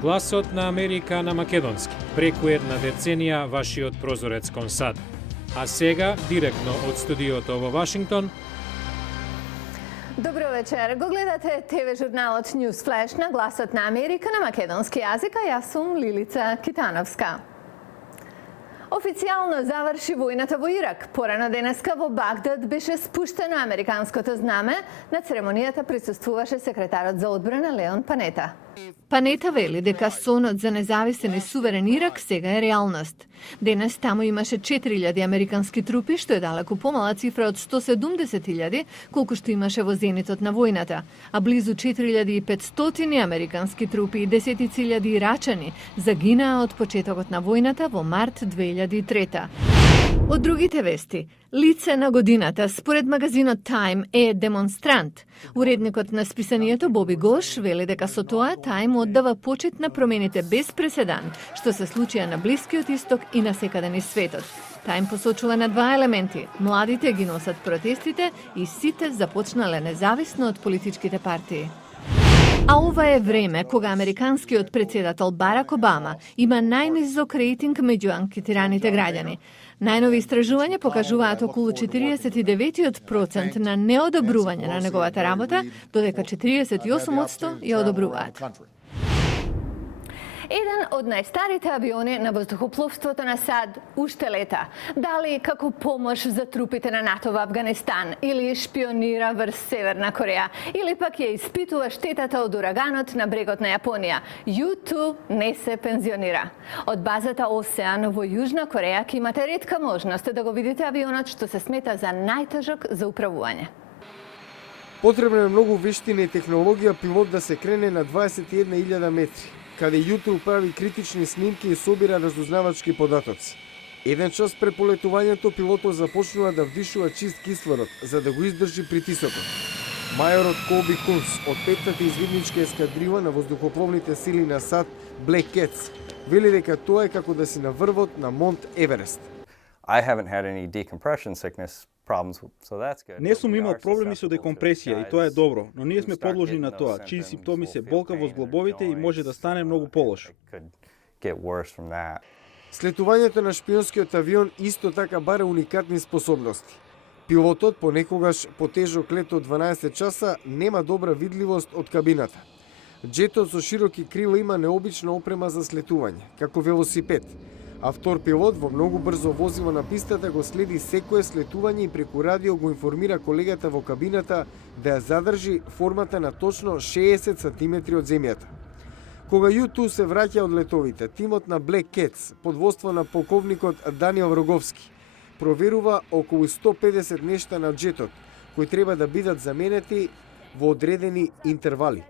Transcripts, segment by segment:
Гласот на Америка на македонски, преку една деценија вашиот прозорец кон САД. А сега, директно од студиото во Вашингтон. Добро вечер. Го гледате ТВ журналот News Flash на Гласот на Америка на македонски јазик, а јас сум Лилица Китановска. Официјално заврши војната во Ирак. Порано денеска во Багдад беше спуштено американското знаме. На церемонијата присуствуваше секретарот за одбрана Леон Панета. Панета вели дека сонот за независен и суверен Ирак сега е реалност. Денес таму имаше 4000 американски трупи, што е далеку помала цифра од 170.000, колку што имаше во зенитот на војната, а близу 4500 американски трупи и 10.000 ирачани загинаа од почетокот на војната во март 2003. Од другите вести, лице на годината според магазинот Time е демонстрант. Уредникот на списанието Боби Гош вели дека со тоа Time оддава почит на промените без преседан, што се случија на Блискиот исток и на секаде низ светот. Time посочува на два елементи. Младите ги носат протестите и сите започнале независно од политичките партии. А ова е време кога американскиот председател Барак Обама има најнизок рейтинг меѓу анкетираните граѓани. Најнови истражувања покажуваат околу 49% на неодобрување на неговата работа, додека 48% ја одобруваат. Еден од најстарите авиони на воздухопловството на САД уште лета. Дали како помош за трупите на НАТО во Афганистан, или шпионира врз Северна Кореја, или пак ја испитува штетата од ураганот на брегот на Јапонија. U2 не се пензионира. Од базата Осеан во Јужна Кореја ќе имате ретка можност да го видите авионот што се смета за најтежок за управување. Потребна е многу вештина и технологија пилот да се крене на 21.000 метри, каде YouTube прави критични снимки и собира разузнавачки податоци. Еден час пред полетувањето пилотот започнува да вдишува чист кислород за да го издржи притисокот. Мајорот Колби Кунс од 5-та извидничка ескадрила на воздухопловните сили на САД Black Cats вели дека тоа е како да си на врвот на Монт Еверест. I haven't had any decompression sickness problems, so that's good. Не сум имал проблеми со декомпресија и тоа е добро, но ние сме подложни на тоа, чии симптоми се болка во зглобовите и може да стане многу полошо. Слетувањето на шпионскиот авион исто така бара уникатни способности. Пилотот понекогаш по тежок лет од 12 часа нема добра видливост од кабината. Джетот со широки крила има необична опрема за слетување, како велосипед. А втор пилот во многу брзо возило на пистата го следи секое слетување и преку радио го информира колегата во кабината да ја задржи формата на точно 60 сантиметри од земјата. Кога U2 се враќа од летовите, тимот на Black Cats, под водство на полковникот Даниел Роговски, проверува околу 150 нешта на джетот, кои треба да бидат заменети во одредени интервали.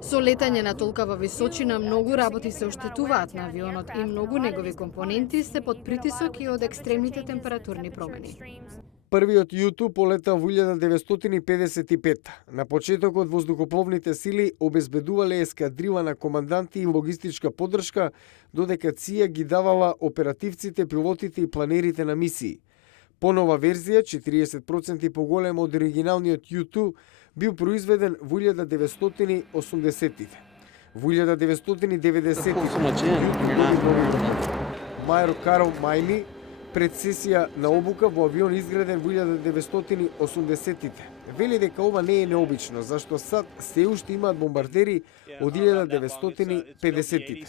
Со летање на толкава височина многу работи се оштетуваат на авионот и многу негови компоненти се под притисок и од екстремните температурни промени. Првиот U2 полета во 1955. На почетокот воздухопловните сили обезбедувале ескадрила на команданти и логистичка поддршка, додека ЦИА ги давала оперативците, пилотите и планерите на мисии. Понова верзија, 40% поголема од оригиналниот U2, бил произведен во 1980-тите. Во 1990-тите Мајор Карл Мајми пред сесија на обука во авион изграден во 1980-тите. Вели дека ова не е необично, зашто САД се уште имаат бомбардери од 1950-тите.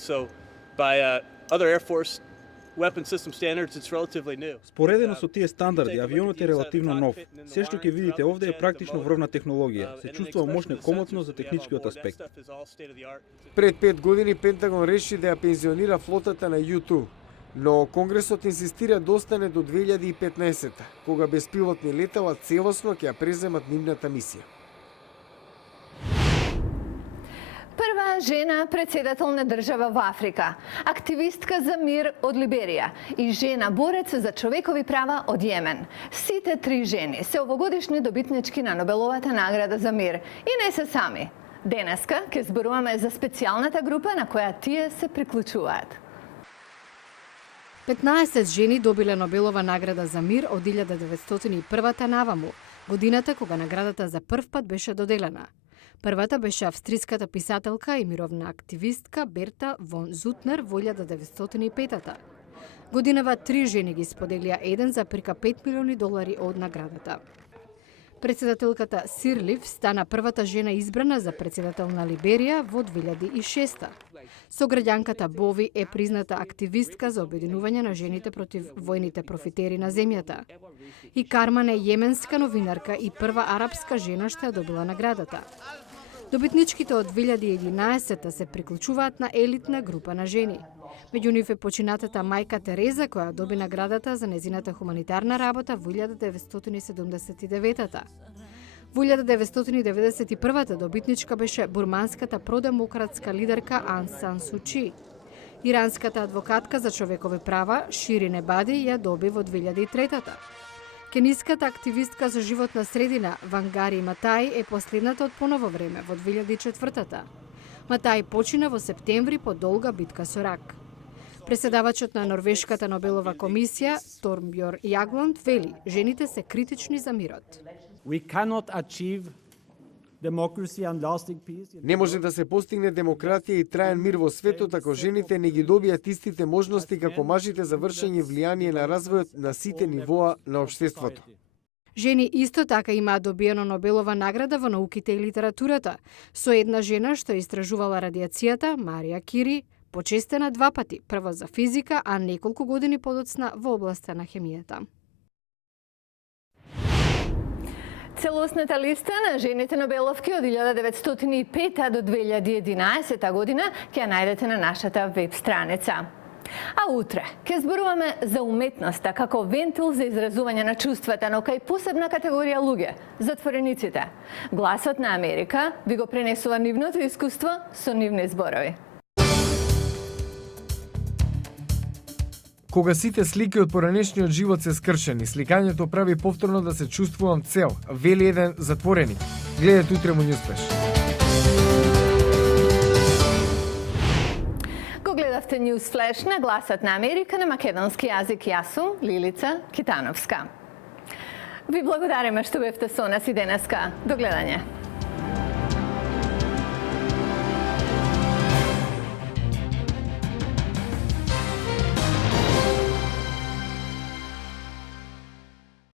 Споредено со тие стандарди, авионот е релативно нов. Се што ќе видите овде е практично врвна технологија. Се чувствува мощно комотно за техничкиот аспект. Пред 5 години Пентагон реши да ја пензионира флотата на U2, но Конгресот инсистира да остане до 2015, кога беспилотни летала целосно ќе ја преземат нивната мисија. Прва жена председател на држава во Африка, активистка за мир од Либерија и жена борец за човекови права од Јемен. Сите три жени се овогодишни добитнички на Нобеловата награда за мир и не се сами. Денеска ќе зборуваме за специјалната група на која тие се приклучуваат. 15 жени добиле Нобелова награда за мир од 1901 наваму, годината кога наградата за прв пат беше доделена. Првата беше австриската писателка и мировна активистка Берта фон Зутнер во 1905-та. Годинава 3 жени ги споделија еден за прика $5 милиони од наградата. Председателката Сирлив стана првата жена избрана за председател на Либерија во 2006-та. Сограѓанката Бови е призната активистка за обединување на жените против војните профитери на земјата. И Карман е јеменска новинарка и прва арапска жена што ја добила наградата. Добитничките од 2011 се приклучуваат на елитна група на жени. Меѓу нив е починатата мајка Тереза, која доби наградата за незината хуманитарна работа во 1979-та. Во 1991-та добитничка беше бурманската продемократска лидерка Ан Сан Су Чи. Иранската адвокатка за човекови права Ширин Ебади ја доби во 2003-та. Кениската активистка за животна средина Вангари Матаи е последната од поново време во 2004-та. Матаи почина во септември по долга битка со рак. Преседавачот на Норвешката Нобелова комисија, Торбјорн Јагланд, вели, жените се критични за мирот. Не може да се постигне демократија и траен мир во светот ако жените не ги добијат истите можности како мажите за вршење влијание на развојот на сите нивоа на општеството. Жени исто така имаат добиено Нобелова награда во науките и литературата, со една жена што истражувала радиацијата, Марија Кири, почестена 2 пати, прво за физика, а неколку години подоцна во областа на хемијата. Целосната листа на жените Нобеловки од 1905 до 2011 година ќе ја најдете на нашата веб страница. А утре ќе зборуваме за уметноста како вентил за изразување на чувствата, но кај посебна категорија луѓе, затворениците. Гласот на Америка ви го пренесува нивното искуство со нивни зборови. Кога сите слики од поранешниот живот се скршени, сликањето прави повторно да се чувствувам цел, вели еден затвореник. Гледате утре во Њуспеш. Го гледавте News Flash на Гласот на Америка на македонски јазик. Јас сум Лилица Китановска. Ви благодариме што бевте со нас и денеска. До гледање.